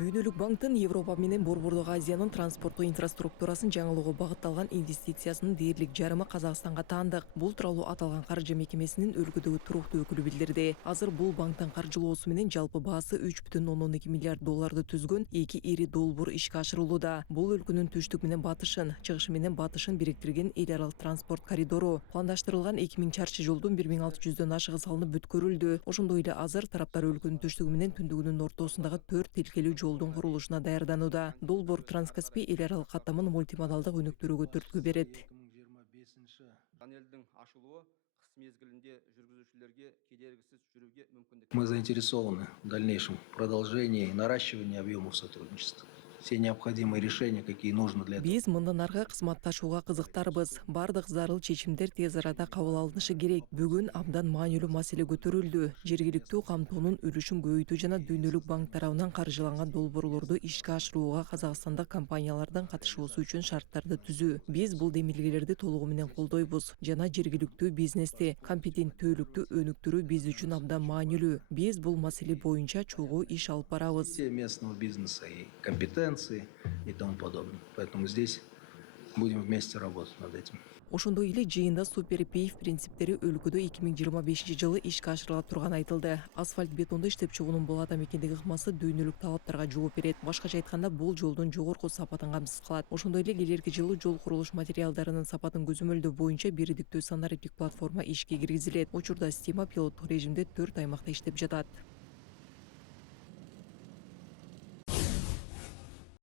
Дүйнөлүк банктын Европа менен Борбордук Азиянын транспорттук инфраструктурасын жаңылоого багытталган инвестициясынын дээрлик жарымы Казакстанга таандык. Бул тууралуу аталган каржы мекемесинин өлкөдөгү туруктуу өкүлү билдирди. Азыр бул банктын каржылоосу менен жалпы баасы 3,2 миллиард долларды түзгөн эки ири долбоор ишке ашырылууда. Бул өлкөнүн түштүк менен батышын, чыгышы менен батышын бириктирген эл аралык транспорт коридору. Пландаштырылган 2000 чарчы жолдун 1600дөн ашыгы салынып бүткөрүлдү. Ошондой эле азыр тараптар өлкөнүн түштүгү менен түндүгүнүн ортосундагы 4 тилкелүү жолдун курулушуна даярданууда. Долбоор Транскаспий эл аралык каттамын мультимодалдык өнүктүрүүгө түрткү берет. Тоннельдің ашылуы қыс мезгілінде жүргізушілерге кедергісіз жүруге мүмкіндік. Мы заинтересованы в дальнейшем продолжении и наращивании объемов сотрудничества. Все необходимые решения, какие нужны для этого. Биз мындан аркы кызматташууга кызыктарбыз. Бардык зарыл чечимдер тез арада кабыл алынышы керек. Бүгүн абдан маанилүү маселе көтөрүлдү. Жергиликтүү камтоонун үлүшүн көбөйтүү жана Дүйнөлүк банк тарабынан каржыланган долбоорлорду ишке ашырууга казакстандык компаниялардын катышуусу үчүн шарттарды түзүү. Биз бул демилгелерди толугу менен колдойбуз жана жергиликтүү бизнести компетенттүүлүктү өнүктүрүү биз үчүн абдан маанилүү. Биз бул маселе боюнча чогуу иш алып барабыз. Местного бизнеса и компетенции и тому подобное. Поэтому здесь будем вместе работать над этим. Ошондой эле жыйында супер пейв принциптери өлкөдө 2025 жылы ишке ашырыла турганы айтылды. Асфальт бетонду иштеп чыгуунун бул адам экендиги ыкмасы дүйнөлүк талаптарга жооп берет. Башкача айтканда бул жолдун жогорку сапатын камсыз кылат. Ошондой эле келерки жылы жол курулуш материалдарынын сапатын көзөмөлдөө боюнча бирдиктүү санариптик платформа ишке киргизилет. Учурда система пилоттук режимде 4 аймакта иштеп жатат.